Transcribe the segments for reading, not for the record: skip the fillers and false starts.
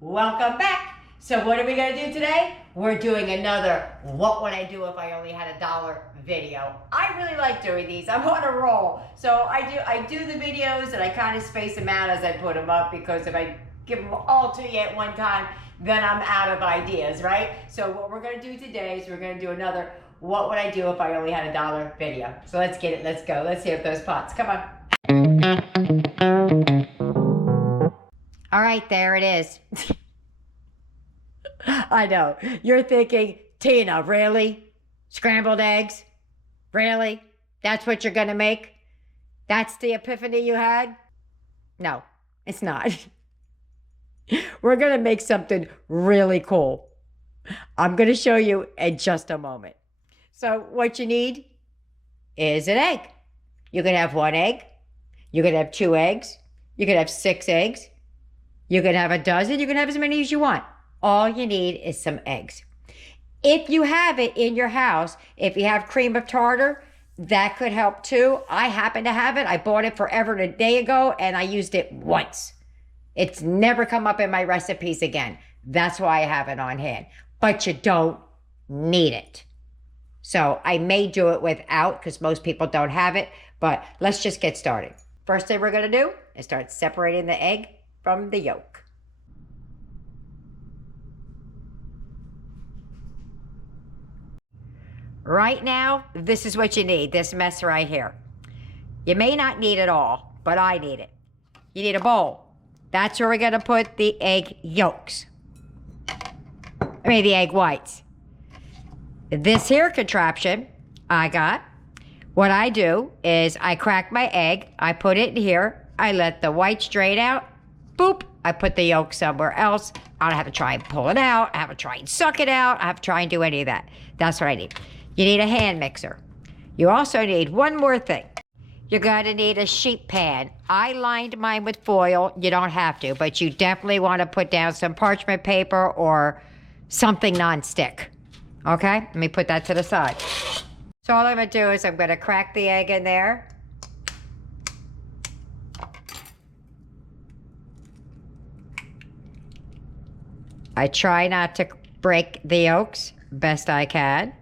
Welcome back. So what are we going to do today? We're doing another what would I do if I only had $1 video. I really like doing these. I'm on a roll. So I do the videos and I kind of space them out as I put them up, because if I give them all to you at one time, then I'm out of ideas, right? So what we're going to do today is we're going to do another what would I do if I only had $1 video. So let's get it. Let's go. Let's hear those pots. Come on. All right, there it is. I know. You're thinking, Tina, really? Scrambled eggs? Really? That's what you're going to make? That's the epiphany you had? No, it's not. We're going to make something really cool. I'm going to show you in just a moment. So what you need is an egg. You can have 1 egg. You can have 2 eggs. You can have 6 eggs. You can have a dozen. You can have as many as you want. All you need is some eggs. If you have it in your house, if you have cream of tartar, that could help too. I happen to have it. I bought it forever and a day ago, and I used it once. It's never come up in my recipes again. That's why I have it on hand. But you don't need it. So I may do it without, because most people don't have it, but let's just get started. First thing we're going to do is start separating the egg from the yolk. Right now, this is what you need, this mess right here. You may not need it all, but I need it. You need a bowl. That's where we're going to put the egg yolks. The egg whites. This here contraption I got, what I do is I crack my egg, I put it in here, I let the whites drain out, boop, I put the yolk somewhere else. I don't have to try and pull it out, I have to try and suck it out, I have to try and do any of that. That's what I need. You need a hand mixer. You also need one more thing. You're going to need a sheet pan. I lined mine with foil. You don't have to, but you definitely want to put down some parchment paper or something non-stick. Okay, let me put that to the side. So all I'm going to do is I'm going to crack the egg in there. I try not to break the yolks best I can.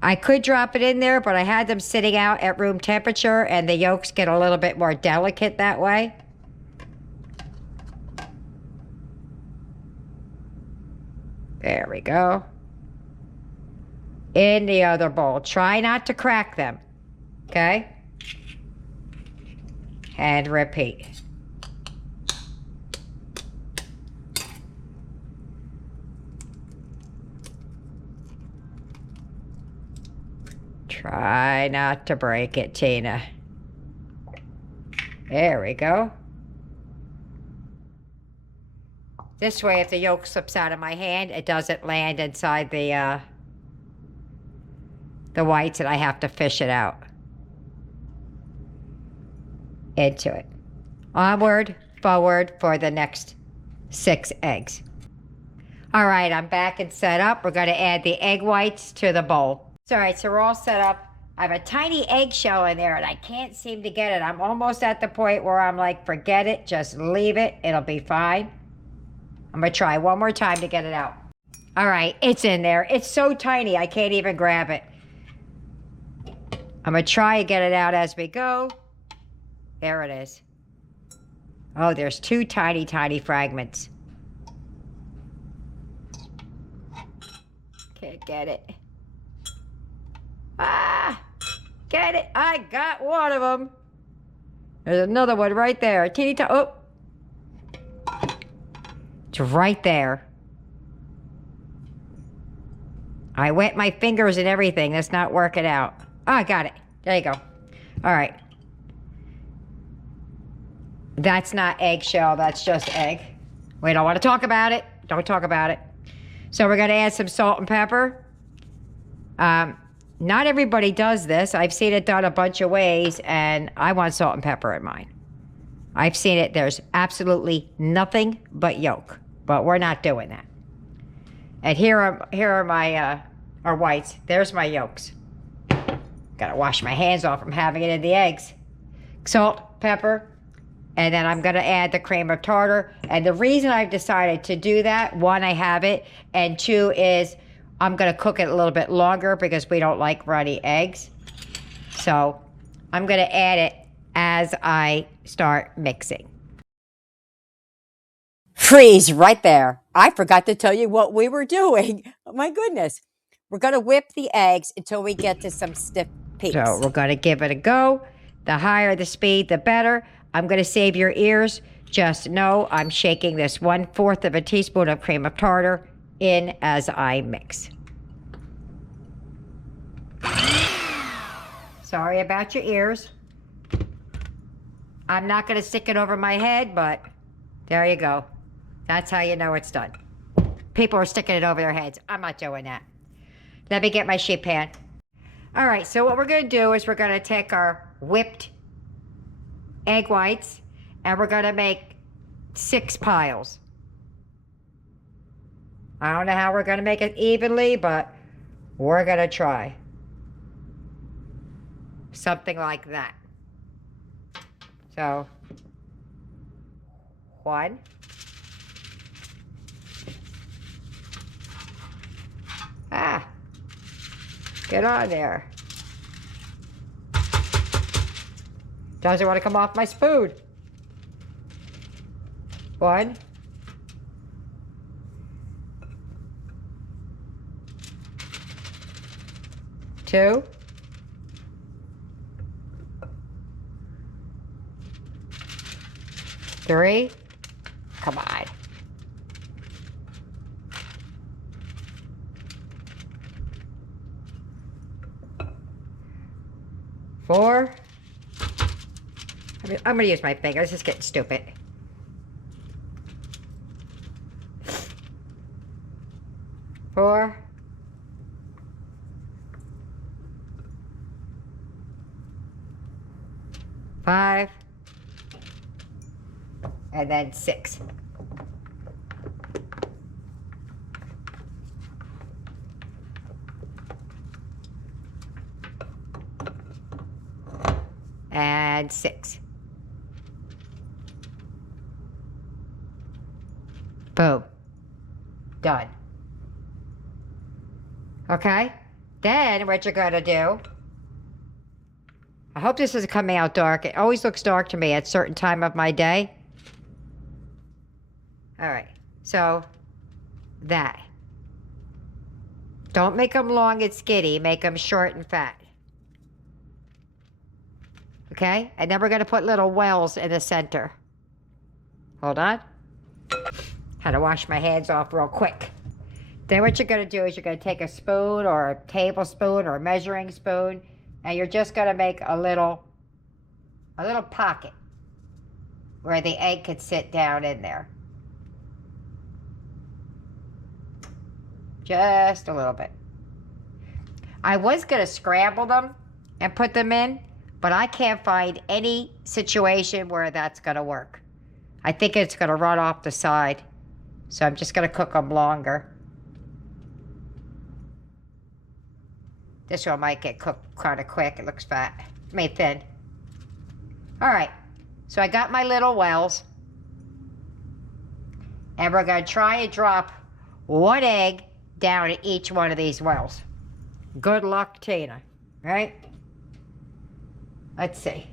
I could drop it in there, but I had them sitting out at room temperature, and the yolks get a little bit more delicate that way. There we go. In the other bowl. Try not to crack them. Okay? And repeat. Try not to break it, Tina. There we go. This way, if the yolk slips out of my hand, it doesn't land inside the whites, and I have to fish it out into it. Onward, forward for the next 6 eggs. All right, I'm back and set up. We're going to add the egg whites to the bowl. All right, so we're all set up. I have a tiny eggshell in there, and I can't seem to get it. I'm almost at the point where I'm like, forget it. Just leave it. It'll be fine. I'm going to try one more time to get it out. All right, it's in there. It's so tiny, I can't even grab it. I'm going to try and get it out as we go. There it is. Oh, there's 2 tiny, tiny fragments. Can't get it. Ah, get it. I got one of them. There's another one right there. Teeny tiny. Oh. It's right there. I wet my fingers and everything. That's not working out. Oh, I got it. There you go. All right. That's not eggshell. That's just egg. We don't want to talk about it. Don't talk about it. So we're going to add some salt and pepper. Not everybody does this. I've seen it done a bunch of ways, and I want salt and pepper in mine. I've seen it. There's absolutely nothing but yolk, but we're not doing that. And here are my whites. There's my yolks. Gotta wash my hands off from having it in the eggs. Salt, pepper, And then I'm going to add the cream of tartar. And the reason I've decided to do that, one, I have it, and two is I'm going to cook it a little bit longer because we don't like runny eggs. So I'm going to add it as I start mixing. Freeze right there. I forgot to tell you what we were doing. Oh my goodness. We're going to whip the eggs until we get to some stiff peaks. So we're going to give it a go. The higher the speed, the better. I'm going to save your ears. Just know I'm shaking this 1/4 of a teaspoon of cream of tartar in as I mix. Sorry about your ears. I'm not going to stick it over my head, but there you go. That's how you know it's done. People are sticking it over their heads. I'm not doing that. Let me get my sheet pan. All right, so what we're going to do is we're going to take our whipped egg whites and we're going to make 6 piles. I don't know how we're going to make it evenly, but we're going to try. Something like that. So, 1. Get on there. Doesn't want to come off my spoon. 1. 2. 3. Come on. 4. I'm going to use my finger. This is getting stupid. 4. 5. And then 6. And 6. Boom. Done. Okay? Then what you're going to do, I hope this isn't coming out dark. It always looks dark to me at a certain time of my day. All right. So, that. Don't make them long and skinny. Make them short and fat. Okay? And then we're going to put little wells in the center. Hold on. Had to wash my hands off real quick. Then what you're going to do is you're going to take a spoon or a tablespoon or a measuring spoon, and you're just going to make a little pocket where the egg could sit down in there. Just a little bit. I was going to scramble them and put them in, but I can't find any situation where that's going to work. I think it's going to run off the side. So I'm just going to cook them longer. This one might get cooked kind of quick. It looks fat. I mean thin. All right. So I got my little wells. And we're going to try and drop 1 egg down in each one of these wells. Good luck, Tina. Right? Let's see.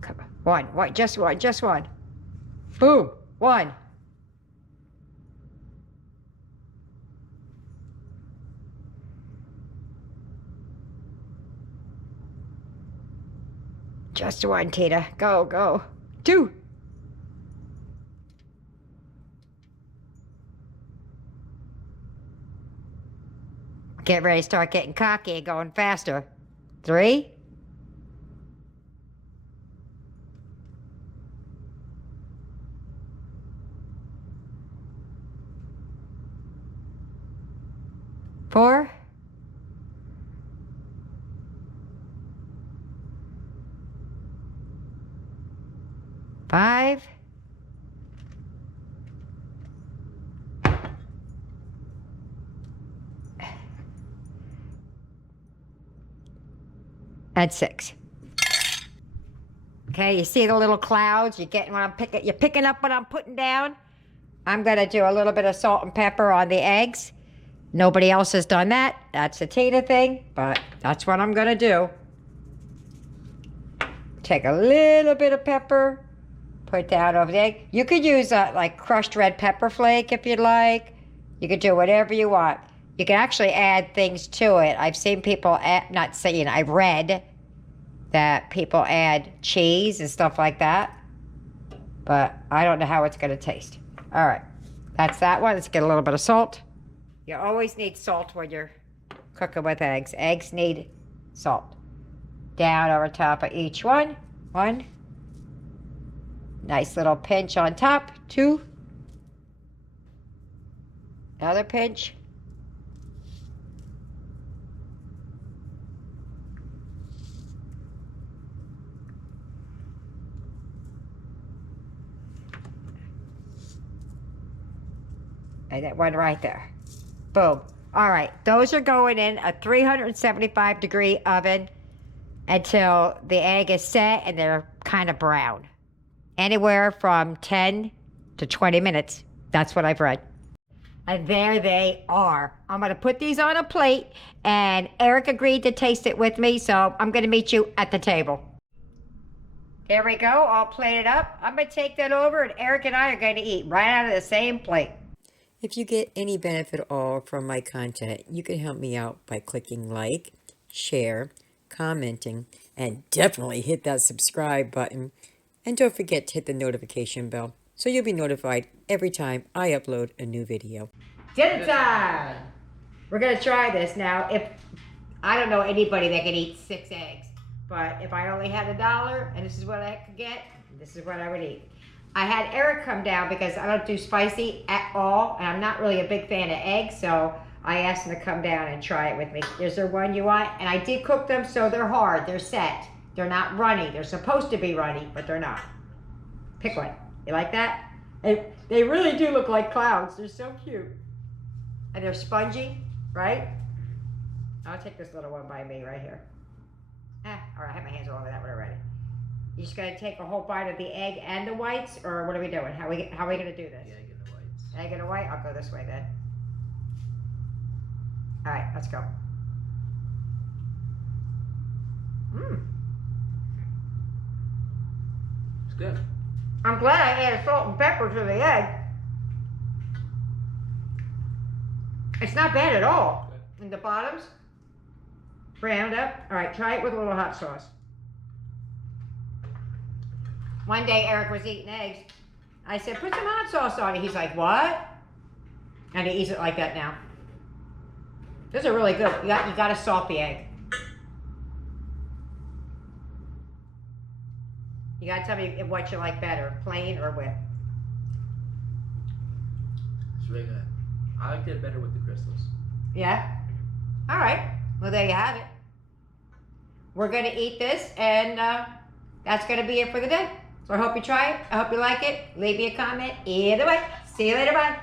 Come on. One, just one. Boom, 1. Just 1, Tina. Go. 2. Get ready to start getting cocky and going faster. 3. 4. 5. and 6. Okay, you see the little clouds? You're getting what I'm picking. You're picking up what I'm putting down. I'm gonna do a little bit of salt and pepper on the eggs. Nobody else has done that. That's a Tina thing, but that's what I'm gonna do. Take a little bit of pepper, put down over the egg. You could use like crushed red pepper flake if you'd like. You could do whatever you want. You can actually add things to it. I've seen people I've read that people add cheese and stuff like that, but I don't know how it's gonna taste. All right, that's that one. Let's get a little bit of salt. You always need salt when you're cooking with eggs. Eggs need salt. Down over top of each one. 1. Nice little pinch on top. 2. Another pinch. And that one right there. Boom. All right, those are going in a 375 degree oven until the egg is set and they're kind of brown. Anywhere from 10 to 20 minutes. That's what I've read. And there they are. I'm gonna put these on a plate, and Eric agreed to taste it with me, so I'm gonna meet you at the table. There we go, all plated up. I'm gonna take that over, and Eric and I are gonna eat right out of the same plate. If you get any benefit at all from my content, you can help me out by clicking like, share, commenting, and definitely hit that subscribe button. And don't forget to hit the notification bell so you'll be notified every time I upload a new video. Dinner time! We're gonna try this now. I don't know anybody that can eat 6 eggs, but if I only had $1 and this is what I could get, this is what I would eat. I had Eric come down because I don't do spicy at all, and I'm not really a big fan of eggs, so I asked him to come down and try it with me. Is there one you want? And I did cook them so they're hard, they're set. They're not runny. They're supposed to be runny, but they're not. Pick one. You like that? They really do look like clouds. They're so cute. And they're spongy, right? I'll take this little one by me right here. All right, I have my hands all over that one already. You just gonna take a whole bite of the egg and the whites, or what are we doing? How are we gonna do this? The egg and the whites. Egg and a white? I'll go this way then. All right, let's go. It's good. I'm glad I added salt and pepper to the egg. It's not bad at all. Good. And the bottoms, browned up. All right, try it with a little hot sauce. One day Eric was eating eggs. I said, put some hot sauce on it. He's like, what? And he eats it like that now. Those are really good. You got to salt the egg. You got to tell me what you like better, plain or with. It's really good. I liked it better with the crystals. Yeah? All right. Well, there you have it. We're going to eat this, and that's going to be it for the day. So I hope you try it. I hope you like it. Leave me a comment. Either way. See you later. Bye.